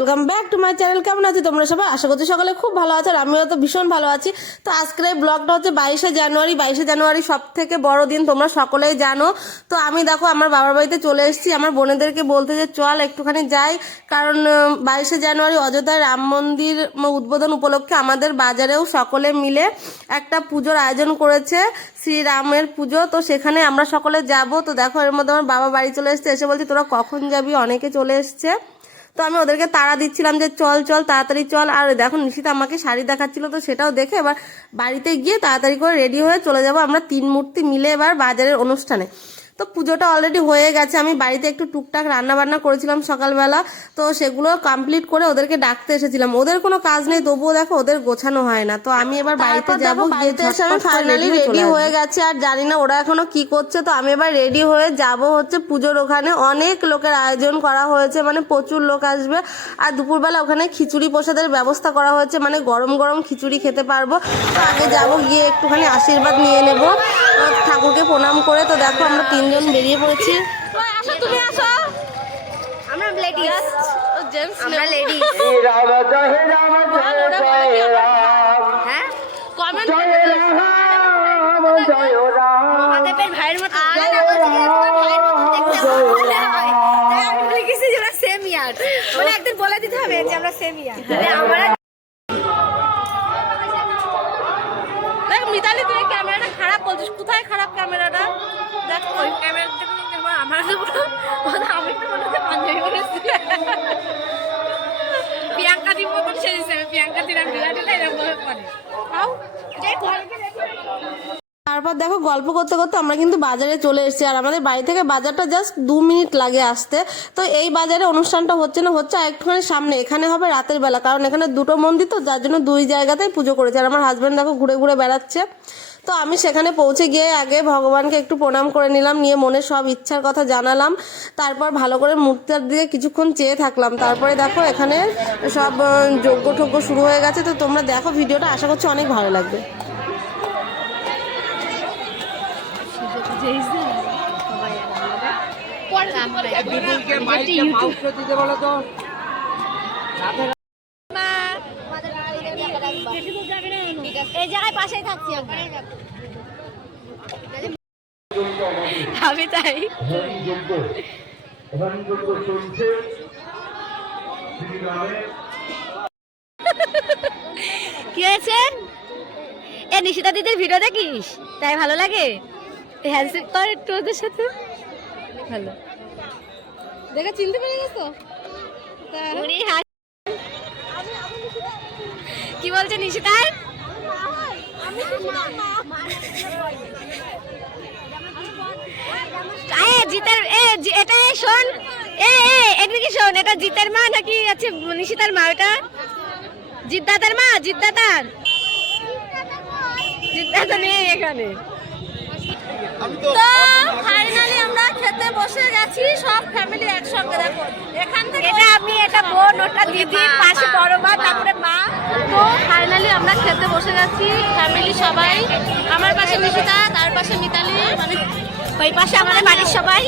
Welcome back to my channel কেমন আছো তোমরা সবাই? আশা করছি সকালে খুব ভালো আছো আর আমিও তো ভীষণ ভালো আছি। তো আজকের এই ব্লগটা হচ্ছে বাইশে জানুয়ারি। বাইশে জানুয়ারি সব থেকে বড় দিন, তোমরা সকলেই জানো। তো আমি দেখো, আমার বাবার বাড়িতে চলে এসেছি। আমার বোনেদেরকে বলতে যে, চল একটুখানি যাই। কারণ বাইশে জানুয়ারি অযোধ্যায় রাম মন্দির উদ্বোধন উপলক্ষে আমাদের বাজারেও সকলে মিলে একটা পুজোর আয়োজন করেছে শ্রীরামের পুজো। তো সেখানে আমরা সকলে যাব। তো দেখো, এর মধ্যে আমার বাবা বাড়ি চলে এসছে। এসে বলছি, তোরা কখন যাবি? অনেকে চলে এসছে। তো আমি ওদেরকে তাড়া দিচ্ছিলাম যে চল চল, তাড়াতাড়ি চল। আর দেখো নিশিতা আমাকে শাড়ি দেখাচ্ছিল, তো সেটাও দেখে এবার বাড়িতে গিয়ে তাড়াতাড়ি করে রেডি হয়ে চলে যাব আমরা তিন মূর্তি মিলে এবার বাজারের অনুষ্ঠানে। তো পুজোটা অলরেডি হয়ে গেছে। আমি বাড়িতে একটু টুকটাক রান্না বান্না করেছিলাম সকালবেলা। তো সেগুলো কমপ্লিট করে ওদেরকে ডাকতে এসেছিলাম। ওদের কোনো কাজ নেই তবুও দেখো ওদের গোছানো হয় না। তো আমি এবার বাড়িতে যাব বাড়িতে এসে আমি ফাইনালি রেডি হয়ে গেছে আর জানি না ওরা এখনও কি করছে। তো আমি এবার রেডি হয়ে যাব হচ্ছে পুজোর ওখানে। অনেক লোকের আয়োজন করা হয়েছে মানে প্রচুর লোক আসবে। আর দুপুরবেলা ওখানে খিচুড়ি প্রসাদের ব্যবস্থা করা হয়েছে মানে গরম গরম খিচুড়ি খেতে পারব। তো আগে যাব গিয়ে একটুখানি আশীর্বাদ নিয়ে নেব। ঠাকুরকে প্রণাম করে তো দেখো আমরা তিনজন বেরিয়ে পড়েছি। আসো তুমি আসো। আমরা লেডিস আমরা লেডিস হ্যাঁ কমেন্ট ভাইয়ের মতো। হয়। আমি যে সেম ইয়ার একদিন বলে দিতে হবে যে আমরা সেম ইয়ার আমরা দেখ মিতালি তুই ক্যামেরাটা খারাপ বলছিস কোথায় খারাপ ক্যামেরাটা? দেখ, ওই ক্যামেরাটা আমার আমি তো মনে পাঞ্জাবি প্রিয়াঙ্কা মতন সেজেছে আমি প্রিয়াঙ্কা ভাবে পরে। আও, যাই তারপর দেখো, গল্প করতে করতে আমরা কিন্তু বাজারে চলে এসেছি। আর আমাদের বাড়ি থেকে বাজারটা জাস্ট দু মিনিট লাগে আসতে। তো এই বাজারে অনুষ্ঠানটা হচ্ছে না, হচ্ছে একটুখানি সামনে। এখানে হবে রাতের বেলা, কারণ এখানে দুটো মন্দির তো, যার জন্য দুই জায়গাতেই পুজো করেছে। আর আমার হাজব্যান্ড দেখো, ঘুরে ঘুরে বেড়াচ্ছে। তো আমি সেখানে পৌঁছে গিয়ে আগে ভগবানকে একটু প্রণাম করে নিলাম নিয়ে মনে সব ইচ্ছার কথা জানালাম। তারপর ভালো করে মূর্তিটার দিকে কিছুক্ষণ চেয়ে থাকলাম। তারপরে দেখো এখানে সব যজ্ঞ ঠজ্ঞ শুরু হয়ে গেছে। তো তোমরা দেখো ভিডিওটা আশা করছি অনেক ভালো লাগবে। দিতে বলো তো। এই জায়গায় পাশেই থাকছি আমি তাই। কি হয়েছে? এ নিশিতা দিদির ভিডিও দেখিস? তাই ভালো লাগে? হ্যান্ডশেক কর একটু ওদের সাথে। ভালো। দেখে চিনতে পেরে গেছো? উনি কি বলছে নিশিতার এ শোন। এ এদিকে শোন? এটা জিতের মা নাকি আছে নিশিতার মা ওটা জিদ্দাতার মা জিদ্দাতার জিদ্দাতা নেই এখানে। আমরা খেতে বসে গেছি, সব ফ্যামিলি একসঙ্গে, দেখো। এটা আমি এটা বোন ওটা দিদি পাশে বড় মা তারপরে মা। তো ফাইনালি আমরা খেতে বসে গেছি ফ্যামিলি সবাই। আমার পাশে নিশিতা তার পাশে মিতালি মানে ওই পাশে আমাদের বাড়ির সবাই।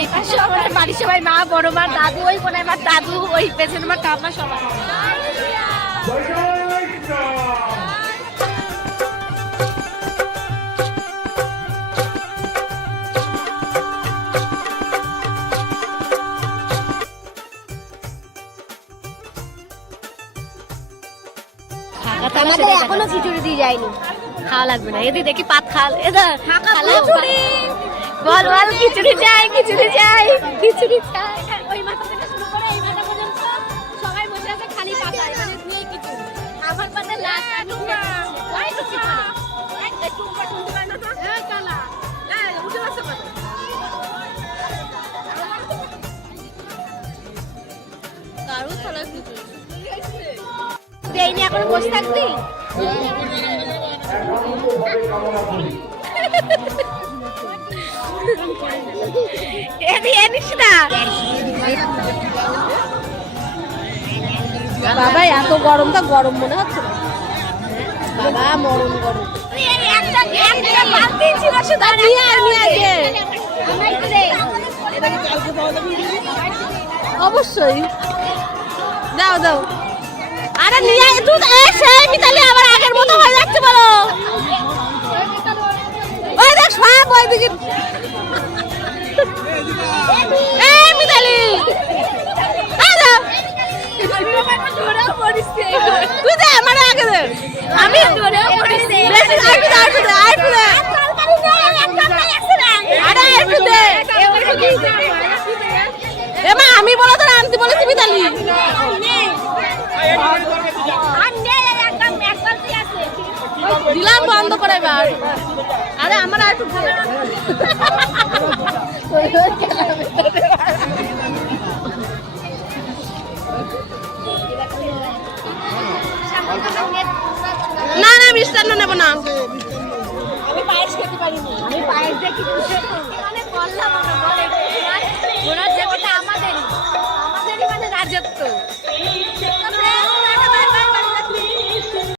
এই পাশে আমাদের বাড়ির সবাই মা বড় মা দাদু ওই কোনায় আমার দাদু ওই পেছনে আমার কাপা সবাই। আমাদের এখনও খিচুড়ি দিয়ে যায়নি। খাওয়া লাগবে না। এদি দেখি পাত খাল। খিচুড়ি বল বল খিচুড়ি চাই খিচুড়ি চাই খিচুড়ি চাই। ওই মাথা থেকে শুরু করে এই মাথা পর্যন্ত সবাই বসে আছে খালি পাতা মানে দিয়ে খিচুড়ি আমার পাতে লাস্ট আমি ওই একটু না। তো হ্যাঁ উঠে এখন বসে থাকবি? বাবা এত গরম তো গরম মনে হচ্ছে বাবা মরম গরম। অবশ্যই। দাও দাও। আরে নিয়ে আয় তুই এ সেই মিতালি আবার আগের মতো হয়ে যাচ্ছে বলো। ওই দেখ সব ওইদিকে এ মিতালি। আরে তুই দে আমার আগে দে। আমি বলো তো আনতে বলেছি মিতালি। দিলাম বন্ধ করে এবার। আরে আমার আর একটু না। না মিষ্টান্ন নেব না। আমি পায়েস খেতে পারিনি। আমি পায়েস দেখি করলাম আমরা বলে আমাদেরই। আমাদেরই মানে রাজত্ব।